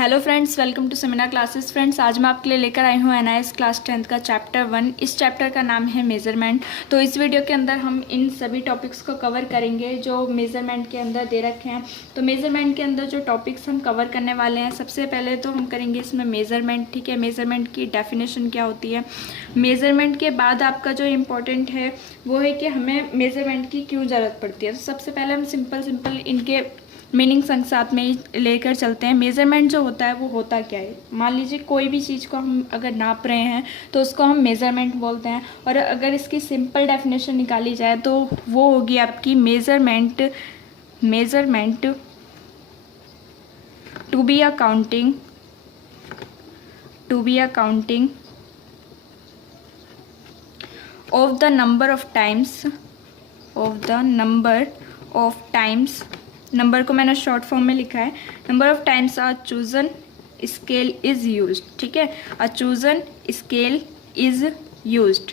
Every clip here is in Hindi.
Hello friends, welcome to seminar classes. Friends, आज मैं आपके लिए लेकर आई हूँ एनआईएस क्लास 10th का चैप्टर 1। इस चैप्टर का नाम है मेजरमेंट। तो इस वीडियो के अंदर हम इन सभी टॉपिक्स को कवर करेंगे जो मेजरमेंट के अंदर दे रखे हैं। तो मेजरमेंट के अंदर जो टॉपिक्स हम कवर करने वाले हैं, सबसे पहले तो हम करेंगे इसमें मेजरमेंट। ठीक है, मेजरमेंट की डेफिनेशन क्या होती है। मेजरमेंट के बाद आपका जो इम्पोर्टेंट है वो है कि हमें मेजरमेंट की क्यों ज़रूरत पड़ती है। तो सबसे पहले हम सिंपल इनके मीनिंग संग साथ में ही लेकर चलते हैं। मेज़रमेंट जो होता है वो होता क्या है। मान लीजिए कोई भी चीज़ को हम अगर नाप रहे हैं तो उसको हम मेज़रमेंट बोलते हैं। और अगर इसकी सिंपल डेफिनेशन निकाली जाए तो वो होगी आपकी measurement to be a counting of the number of times number को मैंने शॉर्ट फॉर्म में लिखा है। Number of times a chosen scale is used. ठीक है, a chosen scale is used.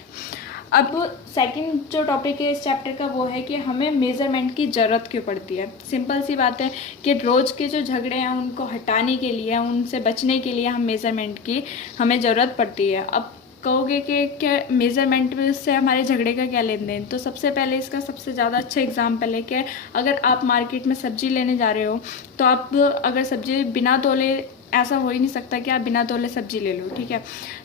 अब सेकंड जो टॉपिक है इस चैप्टर का वो है कि हमें मेज़रमेंट की ज़रूरत क्यों पड़ती है। सिंपल सी बात है कि रोज़ के जो झगड़े हैं उनको हटाने के लिए, उनसे बचने के लिए हम मेज़रमेंट की हमें ज़रूरत पड़ती है। अब कहोगे कि क्या मेज़रमेंट से हमारे झगड़े का क्या लेन देन। तो सबसे पहले इसका सबसे ज़्यादा अच्छा एग्जाम्पल है कि अगर आप मार्केट में सब्जी लेने जा रहे हो तो आप अगर सब्जी बिना तोले, ऐसा हो ही नहीं सकता कि आप बिना तोले सब्जी ले लो। ठीक है,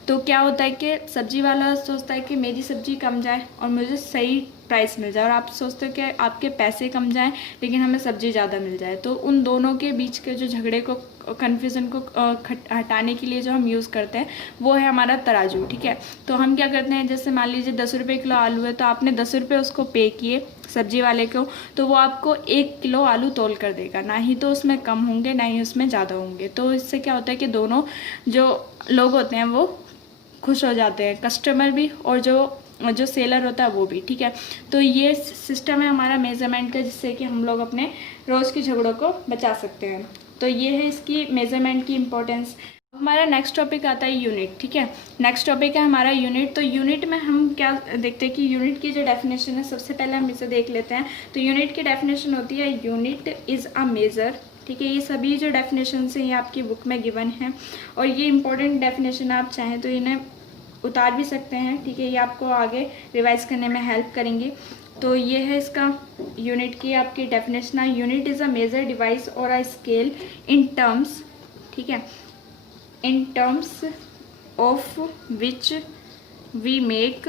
तो क्या होता है कि सब्जी वाला सोचता है कि मेरी सब्जी कम जाए और मुझे सही प्राइस मिल जाए, और आप सोचते हो कि आपके पैसे कम जाएं लेकिन हमें सब्जी ज़्यादा मिल जाए। तो उन दोनों के बीच के जो झगड़े को, कन्फ्यूज़न को हटाने के लिए जो हम यूज़ करते हैं वो है हमारा तराजू। ठीक है, तो हम क्या करते हैं, जैसे मान लीजिए 10 रुपये किलो आलू है तो आपने 10 रुपये उसको पे किए सब्जी वाले को, तो वो आपको 1 किलो आलू तोल कर देगा। ना ही तो उसमें कम होंगे ना ही उसमें ज़्यादा होंगे। तो इससे क्या होता है कि दोनों जो लोग होते हैं वो खुश हो जाते हैं, कस्टमर भी और जो सेलर होता है वो भी। ठीक है, तो ये सिस्टम है हमारा मेज़रमेंट का, जिससे कि हम लोग अपने रोज़ के झगड़ों को बचा सकते हैं। तो ये है इसकी मेज़रमेंट की इम्पोर्टेंस। हमारा नेक्स्ट टॉपिक आता है यूनिट। ठीक है, नेक्स्ट टॉपिक है हमारा यूनिट। तो यूनिट में हम क्या देखते हैं कि यूनिट की जो डेफिनेशन है, सबसे पहले हम इसे देख लेते हैं। तो यूनिट की डेफिनेशन होती है यूनिट इज़ अ मेज़र। ठीक है, ये सभी जो डेफिनेशन हैं ये आपकी बुक में गिवन है और ये इंपॉर्टेंट डेफिनेशन आप चाहें तो इन्हें उतार भी सकते हैं। ठीक है, ये आपको आगे रिवाइज करने में हेल्प करेंगी। तो ये है इसका यूनिट की आपकी डेफिनेशन है। Unit is a measure device और अ स्केल इन टर्म्स, ठीक है, in terms of which we make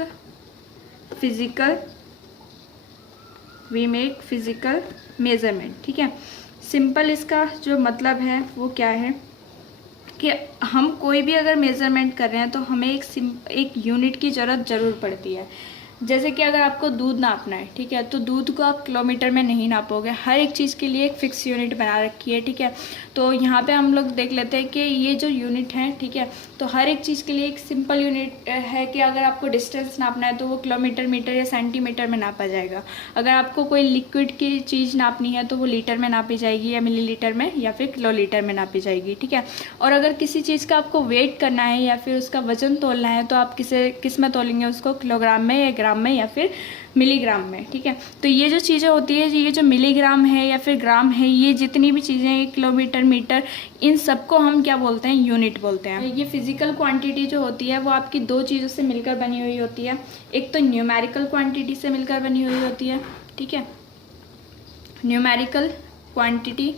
physical measurement. ठीक है, सिंपल इसका जो मतलब है वो क्या है कि हम कोई भी अगर मेज़रमेंट कर रहे हैं तो हमें एक यूनिट की ज़रूरत ज़रूर पड़ती है। जैसे कि अगर आपको दूध नापना है, ठीक है, तो दूध को आप किलोमीटर में नहीं नापोगे। हर एक चीज़ के लिए एक फ़िक्स यूनिट बना रखी है। ठीक है, तो यहाँ पे हम लोग देख लेते हैं कि ये जो यूनिट है, ठीक है, तो हर एक चीज़ के लिए एक सिंपल यूनिट है कि अगर आपको डिस्टेंस नापना है तो वो किलोमीटर, मीटर या सेंटीमीटर में नापा जाएगा। अगर आपको कोई लिक्विड की चीज़ नापनी है तो वो लीटर में नापी जाएगी या मिलीलीटर में या फिर किलोलीटर में नापी जाएगी। ठीक है, और अगर किसी चीज़ का आपको वेट करना है या फिर उसका वजन तोलना है तो आप किस में तोलेंगे उसको, किलोग्राम में या ग्राम में या फिर मिलीग्राम में। ठीक है, तो ये जो चीज़ें होती है, ये जो मिलीग्राम है या फिर ग्राम है, ये जितनी भी चीज़ें हैं, किलोमीटर, मीटर, इन सबको हम क्या बोलते हैं, यूनिट बोलते हैं। ये फिजिकल क्वांटिटी जो होती है वो आपकी दो चीज़ों से मिलकर बनी हुई होती है। एक तो न्यूमेरिकल क्वांटिटी से मिलकर बनी हुई होती है। ठीक है, न्यूमेरिकल क्वांटिटी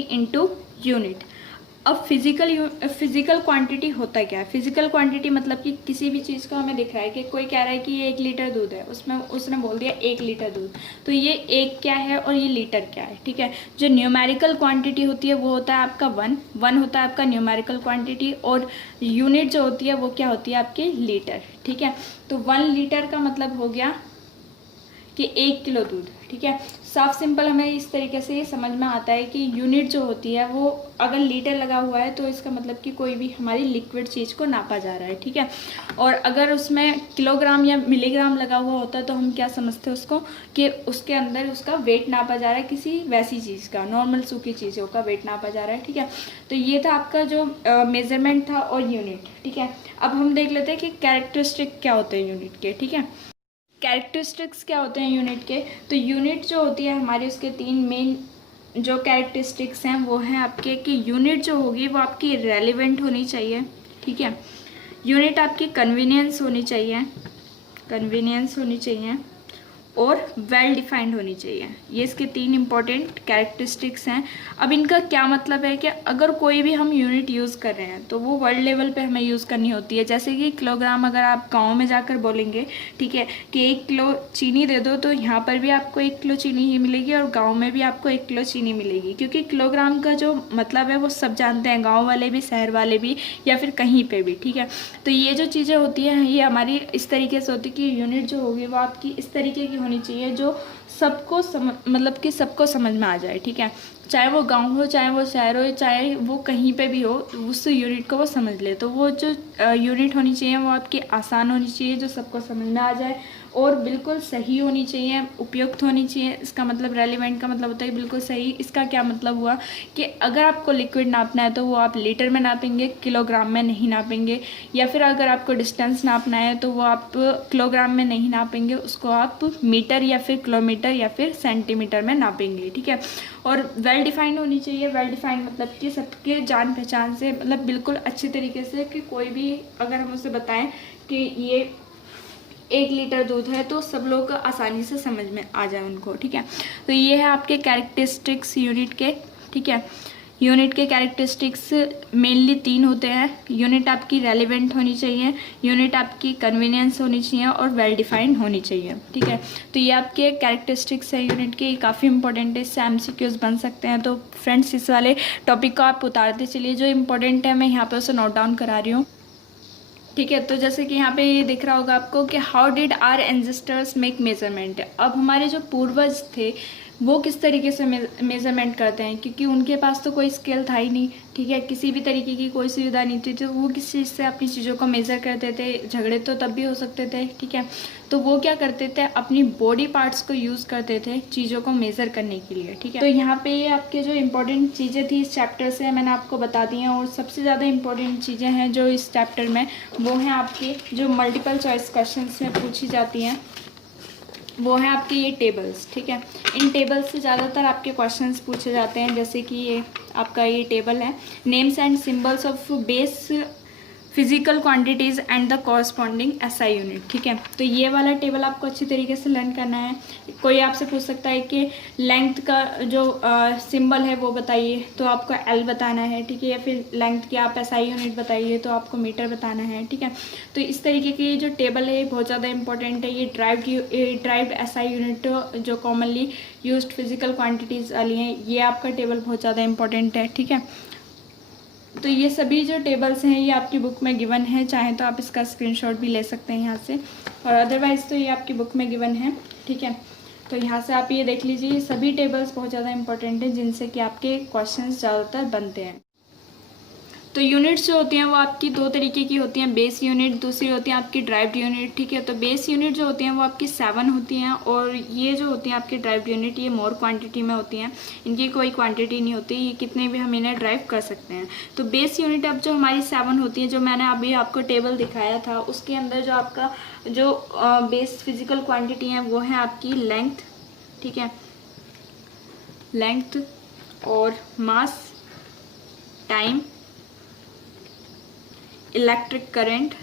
इनटू यूनिट। अब फिजिकल क्वांटिटी होता क्या है। फिजिकल क्वांटिटी मतलब कि किसी भी चीज़ का हमें दिख रहा है कि कोई कह रहा है कि ये 1 लीटर दूध है, उसमें उसने बोल दिया 1 लीटर दूध, तो ये एक क्या है और ये लीटर क्या है। ठीक है, जो न्यूमेरिकल क्वांटिटी होती है वो होता है आपका वन होता है आपका न्यूमेरिकल क्वांटिटी, और यूनिट जो होती है वो क्या होती है आपकी लीटर। ठीक है, तो 1 लीटर का मतलब हो गया कि 1 किलो दूध। ठीक है, साफ सिंपल हमें इस तरीके से ये समझ में आता है कि यूनिट जो होती है वो अगर लीटर लगा हुआ है तो इसका मतलब कि कोई भी हमारी लिक्विड चीज़ को नापा जा रहा है। ठीक है, और अगर उसमें किलोग्राम या मिलीग्राम लगा हुआ होता है तो हम क्या समझते हैं उसको, कि उसके अंदर उसका वेट नापा जा रहा है, किसी वैसी चीज़ का, नॉर्मल सूखी चीज़ों का वेट नापा जा रहा है। ठीक है, तो ये था आपका जो मेजरमेंट था और यूनिट। ठीक है, अब हम देख लेते हैं कि कैरेक्टरिस्टिक क्या होते हैं यूनिट के। ठीक है, कैरेक्टरिस्टिक्स क्या होते हैं यूनिट के। तो यूनिट जो होती है हमारी, उसके 3 मेन जो कैरेक्टरिस्टिक्स हैं वो हैं आपके कि यूनिट जो होगी वो आपकी रेलिवेंट होनी चाहिए, ठीक है। यूनिट आपकी कन्वीनियंस होनी चाहिए और वेल डिफाइंड होनी चाहिए। ये इसके 3 इंपॉर्टेंट कैरेक्टरिस्टिक्स हैं। अब इनका क्या मतलब है कि अगर कोई भी हम यूनिट यूज़ कर रहे हैं तो वो वर्ल्ड लेवल पे हमें यूज़ करनी होती है। जैसे कि किलोग्राम अगर आप गांव में जाकर बोलेंगे, ठीक है, कि 1 किलो चीनी दे दो, तो यहाँ पर भी आपको 1 किलो चीनी ही मिलेगी और गाँव में भी आपको 1 किलो चीनी मिलेगी, क्योंकि किलोग्राम का जो मतलब है वो सब जानते हैं, गाँव वाले भी, शहर वाले भी, या फिर कहीं पर भी, ठीक है। तो ये जो चीज़ें होती हैं ये हमारी इस तरीके से होती है कि यूनिट जो होगी वो आपकी इस तरीके की होनी चाहिए जो सबको मतलब कि सबको समझ में आ जाए, ठीक है। चाहे वो गांव हो, चाहे वो शहर हो, चाहे वो कहीं पे भी हो, उस यूनिट को वो समझ ले। तो वो जो यूनिट होनी चाहिए वो आपकी आसान होनी चाहिए, जो सबको समझ में आ जाए, और बिल्कुल सही होनी चाहिए, उपयुक्त होनी चाहिए। इसका मतलब रेलिवेंट का मतलब होता है बिल्कुल सही। इसका क्या मतलब हुआ कि अगर आपको लिक्विड नापना है तो वो आप लीटर में नापेंगे, किलोग्राम में नहीं नापेंगे। या फिर अगर आपको डिस्टेंस नापना है तो वो आप किलोग्राम में नहीं नापेंगे, उसको आप मीटर या फिर किलोमीटर या फिर सेंटीमीटर में नापेंगे, ठीक है। और वेल डिफाइंड होनी चाहिए। वेल डिफाइंड मतलब कि सबके जान पहचान से, मतलब बिल्कुल अच्छी तरीके से, कि कोई भी अगर हम उसे बताएं कि ये 1 लीटर दूध है तो सब लोग आसानी से समझ में आ जाए उनको, ठीक है। तो ये है आपके कैरेक्टरिस्टिक्स यूनिट के, ठीक है। यूनिट के कैरेक्टरिस्टिक्स मेनली 3 होते हैं। यूनिट आपकी रेलिवेंट होनी चाहिए, यूनिट आपकी कन्वीनियंस होनी चाहिए और वेल डिफाइंड होनी चाहिए, ठीक है। तो ये आपके कैरेक्टरिस्टिक्स है यूनिट के, काफ़ी इंपॉर्टेंट है, इससे MCQs बन सकते हैं। तो फ्रेंड्स इस वाले टॉपिक को आप उतारते चलिए, जो इंपॉर्टेंट है मैं यहाँ पर उसे नोट डाउन करा रही हूँ, ठीक है। तो जैसे कि यहाँ पे ये दिख रहा होगा आपको कि how did our ancestors make measurement. अब हमारे जो पूर्वज थे वो किस तरीके से मेजरमेंट करते हैं, क्योंकि उनके पास तो कोई स्केल था ही नहीं, ठीक है, किसी भी तरीके की कोई सुविधा नहीं थी, तो वो किस चीज़ से अपनी चीज़ों को मेज़र करते थे। झगड़े तो तब भी हो सकते थे, ठीक है। तो वो क्या करते थे, अपनी बॉडी पार्ट्स को यूज़ करते थे चीज़ों को मेज़र करने के लिए, ठीक है। तो यहाँ पे ये आपके जो इंपॉर्टेंट चीज़ें थी इस चैप्टर से मैंने आपको बता दी हैं, और सबसे ज़्यादा इंपॉर्टेंट चीज़ें हैं जो इस चैप्टर में, वो हैं आपके जो मल्टीपल चॉइस क्वेश्चन में पूछी जाती हैं, वो है आपके ये टेबल्स, ठीक है। इन टेबल्स से ज़्यादातर आपके क्वेश्चंस पूछे जाते हैं। जैसे कि ये आपका ये टेबल है, names and symbols of base physical quantities and the corresponding SI unit, ठीक है। तो ये वाला टेबल आपको अच्छी तरीके से लर्न करना है। कोई आपसे पूछ सकता है कि लेंथ का जो सिंबल है वो बताइए, तो आपको L बताना है, ठीक है। या फिर लेंथ की आप SI यूनिट बताइए तो आपको मीटर बताना है, ठीक है। तो इस तरीके की जो टेबल है बहुत ज़्यादा इंपॉर्टेंट है। ये ड्राइव्ड SI यूनिट जो कॉमनली यूज्ड फिजिकल क्वांटिटीज़ वाली हैं, ये आपका टेबल बहुत ज़्यादा इंपॉर्टेंट है, ठीक है। तो ये सभी जो टेबल्स हैं ये आपकी बुक में गिवन है, चाहे तो आप इसका स्क्रीनशॉट भी ले सकते हैं यहाँ से, और अदरवाइज़ तो ये आपकी बुक में गिवन है, ठीक है। तो यहाँ से आप ये देख लीजिए, ये सभी टेबल्स बहुत ज़्यादा इंपॉर्टेंट हैं जिनसे कि आपके क्वेश्चंस ज़्यादातर बनते हैं। तो यूनिट्स जो होती हैं वो आपकी 2 तरीके की होती हैं, बेस यूनिट, दूसरी होती है आपकी ड्राइव्ड यूनिट, ठीक है। तो बेस यूनिट जो होती हैं वो आपकी 7 होती हैं, और ये जो होती हैं आपकी ड्राइव्ड यूनिट ये मोर क्वांटिटी में होती हैं, इनकी कोई क्वांटिटी नहीं होती, ये कितने भी हम इन्हें ड्राइव कर सकते हैं। तो बेस यूनिट अब जो हमारी 7 होती है, जो मैंने अभी आपको टेबल दिखाया था उसके अंदर जो आपका जो बेस फिजिकल क्वान्टिटी है वो है आपकी लेंथ, ठीक है, लेंथ और मास, टाइम, इलेक्ट्रिक करंट,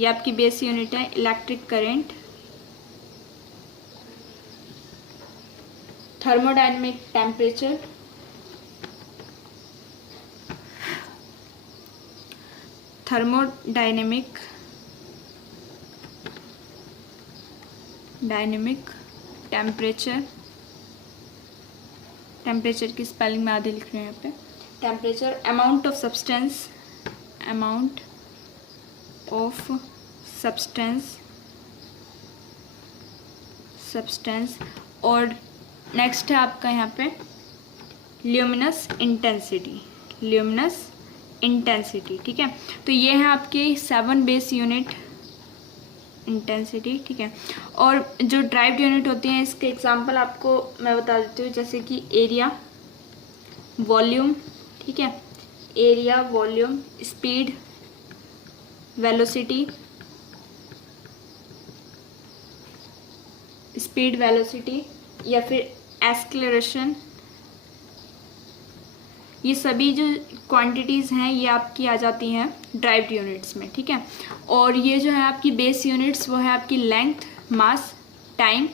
ये आपकी बेस यूनिट है, electric current, thermodynamic temperature, thermodynamic temperature, temperature की स्पेलिंग में आधे लिख रहे हैं यहाँ पे, temperature, amount of substance, amount of substance, और नेक्स्ट है आपका यहाँ पे ल्यूमिनस इंटेंसिटी, ठीक है। तो ये है आपकी 7 बेस यूनिट इंटेंसिटी, ठीक है। और जो ड्राइव्ड यूनिट होती हैं इसके एग्जांपल आपको मैं बता देती हूँ, जैसे कि एरिया, वॉल्यूम, ठीक है, एरिया, वॉल्यूम, स्पीड, वेलोसिटी, या फिर एक्सेलरेशन, ये सभी जो क्वांटिटीज़ हैं ये आपकी आ जाती हैं ड्राइव्ड यूनिट्स में, ठीक है। और ये जो है आपकी बेस यूनिट्स वो है आपकी length, mass, time,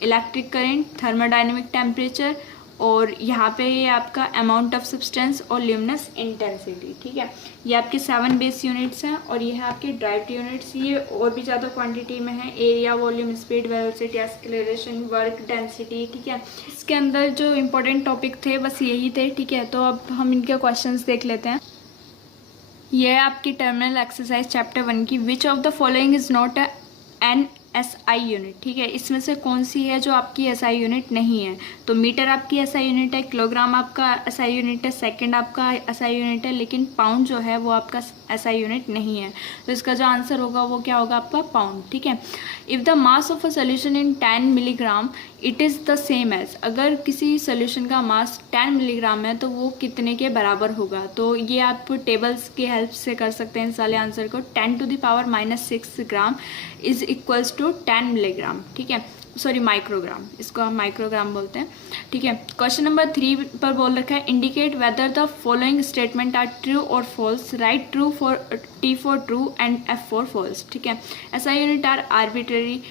electric current, thermodynamic temperature, और यहाँ पे ये आपका अमाउंट ऑफ सब्सटेंस और ल्यूमिनस इंटेंसिटी, ठीक है। ये आपके 7 बेस यूनिट्स हैं और ये है आपके ड्राइव्ड यूनिट्स। ये और भी ज़्यादा क्वांटिटी में है, area, volume, speed, velocity, acceleration, work, density, ठीक है। इसके अंदर जो इम्पोर्टेंट टॉपिक थे बस यही थे, ठीक है। तो अब हम इनके क्वेश्चंस देख लेते हैं। ये है आपकी टर्मिनल एक्सरसाइज चैप्टर 1 की। Which of the following is not an SI unit, ठीक है। इसमें से कौन सी है जो आपकी SI यूनिट नहीं है? तो मीटर आपकी SI यूनिट है, किलोग्राम आपका SI यूनिट है, सेकंड आपका SI यूनिट है, लेकिन पाउंड जो है वो आपका SI यूनिट नहीं है। तो इसका जो आंसर होगा वो क्या होगा आपका पाउंड, ठीक है। If the mass of a solution in 10 milligram it is the same as, अगर किसी सोल्यूशन का मास 10 मिलीग्राम है तो वो कितने के बराबर होगा? तो ये आप टेबल्स की हेल्प से कर सकते हैं इस वाले आंसर को। 10⁻⁻6 gram is equals to 10 milligram, ठीक है, सॉरी माइक्रोग्राम, इसको हम माइक्रोग्राम बोलते हैं, ठीक है। क्वेश्चन नंबर 3 पर बोल रखा है indicate whether the following statement are true और false, right true for T for true and F for false, ठीक है। SI unit are arbitrary.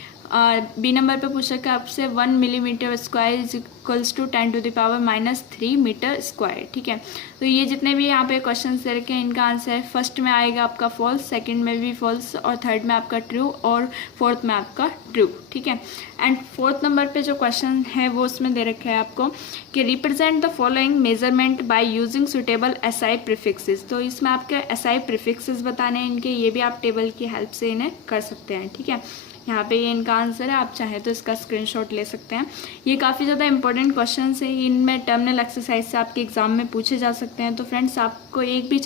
B number पे पूछ रखा है आपसे 1 millimetre square is equals to 10⁻³ metre square, ठीक है। तो ये जितने भी यहाँ पे क्वेश्चन दे रखे हैं इनका आंसर फर्स्ट में आएगा आपका फॉल्स, सेकंड में भी फॉल्स, और थर्ड में आपका ट्रू, और फोर्थ में आपका ट्रू, ठीक है। एंड फोर्थ नंबर पे जो क्वेश्चन है वो उसमें दे रखा है आपको कि represent the following measurement by using suitable SI prefixes. तो इसमें आपके SI प्रीफिक्सेस बताने हैं इनके, ये भी आप टेबल की हेल्प से इन्हें कर सकते हैं, ठीक है। यहाँ पे ये इनका आंसर है, आप चाहें तो इसका स्क्रीनशॉट ले सकते हैं। ये काफ़ी ज़्यादा इंपॉर्टेंट क्वेश्चंस है, इनमें टर्मिनल एक्सरसाइज से आपके एग्जाम में पूछे जा सकते हैं। तो फ्रेंड्स आपको एक भी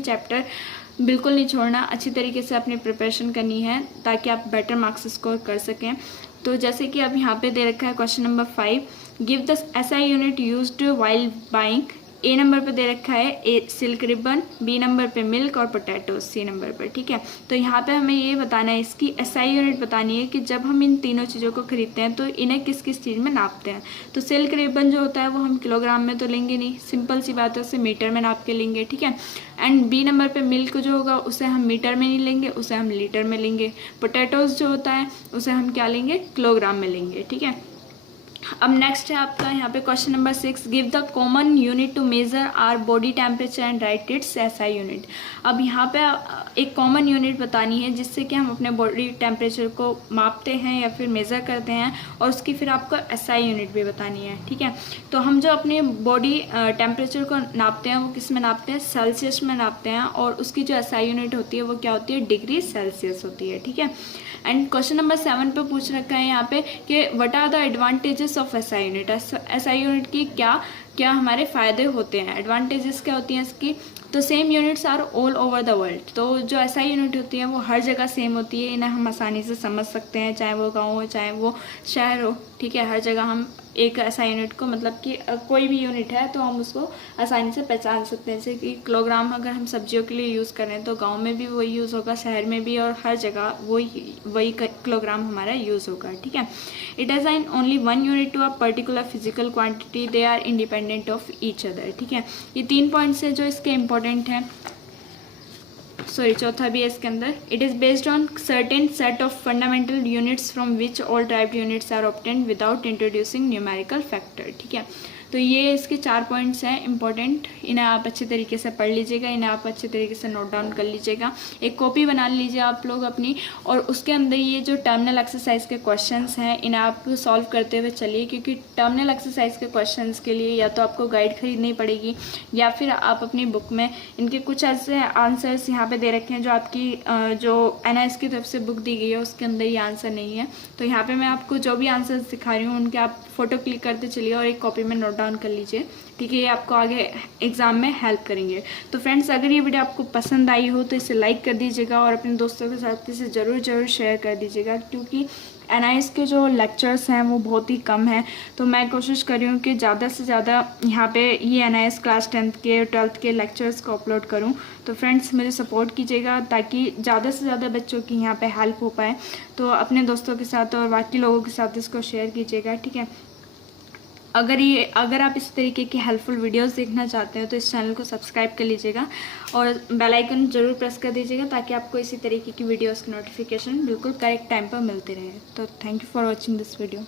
चैप्टर बिल्कुल नहीं छोड़ना, अच्छी तरीके से अपनी प्रिपरेशन करनी है ताकि आप बेटर मार्क्स स्कोर कर सकें। तो जैसे कि अब यहाँ पे दे रखा है question number 5, give the SI unit used while buying. A number पे दे रखा है सिल्क रिबन, बी नंबर पे मिल्क और पोटैटो सी नंबर पर, ठीक है। तो यहाँ पे हमें ये बताना है, इसकी SI यूनिट बतानी है कि जब हम इन तीनों चीज़ों को खरीदते हैं तो इन्हें किस किस चीज़ में नापते हैं। तो सिल्क रिबन जो होता है वो हम किलोग्राम में तो लेंगे नहीं, सिंपल सी बात है, उसे मीटर में नाप के लेंगे, ठीक है। एंड बी नंबर पे मिल्क जो होगा उसे हम मीटर में नहीं लेंगे, उसे हम लीटर में लेंगे। पोटैटोज़ जो होता है उसे हम क्या लेंगे, किलोग्राम में लेंगे, ठीक है। अब नेक्स्ट है आपका यहाँ पे question number 6, give the common unit to measure our body temperature and right it's SI unit. अब यहाँ पे एक कॉमन यूनिट बतानी है जिससे कि हम अपने बॉडी टेम्परेचर को मापते हैं या फिर मेज़र करते हैं, और उसकी फिर आपको SI यूनिट भी बतानी है, ठीक है। तो हम जो अपने बॉडी टेम्परेचर को नापते हैं वो किस में नापते हैं, सेल्सियस में नापते हैं, और उसकी जो SI यूनिट होती है वो क्या होती है, डिग्री सेल्सियस होती है, ठीक है। एंड क्वेश्चन नंबर 7 पे पूछ रखा है यहाँ पे कि what are the advantages of SI unit. SI unit की क्या क्या हमारे फ़ायदे होते हैं, एडवांटेजेस क्या होती हैं इसकी। तो same units are all over the world. तो जो SI यूनिट होती है वो हर जगह सेम होती है, इन्हें हम आसानी से समझ सकते हैं, चाहे वो गाँव हो चाहे वो शहर हो, ठीक है। हर जगह हम एक SI यूनिट को, मतलब कि कोई भी यूनिट है तो हम उसको आसानी से पहचान सकते हैं। जैसे कि किलोग्राम अगर हम सब्जियों के लिए यूज़ करें तो गांव में भी वही यूज़ होगा, शहर में भी, और हर जगह वही किलोग्राम हमारा यूज़ होगा, ठीक है। It has an only one unit to a particular physical quantity, they are independent of each other, ठीक है। ये 3 पॉइंट्स हैं जो इसके इम्पोर्टेंट हैं। सॉरी चौथा भी है इसके अंदर। It is based on certain set of fundamental units from which all derived units are obtained without introducing numerical factor, ठीक है। तो ये इसके 4 पॉइंट्स हैं इंपॉर्टेंट, इन्हें आप अच्छे तरीके से पढ़ लीजिएगा, इन्हें आप अच्छे तरीके से नोट डाउन कर लीजिएगा, एक कॉपी बना लीजिए आप लोग अपनी, और उसके अंदर ये जो टर्मिनल एक्सरसाइज के क्वेश्चंस हैं इन्हें आप सॉल्व करते हुए चलिए, क्योंकि टर्मिनल एक्सरसाइज के क्वेश्चंस के लिए या तो आपको गाइड खरीदनी पड़ेगी या फिर आप अपनी बुक में इनके कुछ ऐसे आंसर्स यहाँ पे दे रखे हैं जो आपकी जो NIS की तरफ से बुक दी गई है उसके अंदर ये आंसर नहीं है। तो यहाँ पर मैं आपको जो भी आंसर दिखा रही हूँ उनके आप फोटो क्लिक करते चलिए और एक कॉपी में नोट डाउन कर लीजिए, ठीक है। ये आपको आगे एग्जाम में हेल्प करेंगे। तो फ्रेंड्स अगर ये वीडियो आपको पसंद आई हो तो इसे लाइक कर दीजिएगा और अपने दोस्तों के साथ इसे ज़रूर शेयर कर दीजिएगा, क्योंकि NIS के जो लेक्चर्स हैं वो बहुत ही कम हैं। तो मैं कोशिश कर रही हूँ कि ज़्यादा से ज़्यादा यहाँ पे ये NIS क्लास 10th के 12th के लेक्चर्स को अपलोड करूँ। तो फ्रेंड्स मुझे सपोर्ट कीजिएगा ताकि ज़्यादा से ज़्यादा बच्चों की यहाँ पे हेल्प हो पाए। तो अपने दोस्तों के साथ और बाकी लोगों के साथ इसको शेयर कीजिएगा, ठीक है। अगर आप इस तरीके की हेल्पफुल वीडियोस देखना चाहते हो तो इस चैनल को सब्सक्राइब कर लीजिएगा और बेल आइकन ज़रूर प्रेस कर दीजिएगा ताकि आपको इसी तरीके की वीडियोस की नोटिफिकेशन बिल्कुल करेक्ट टाइम पर मिलती रहे। तो thank you for watching this video.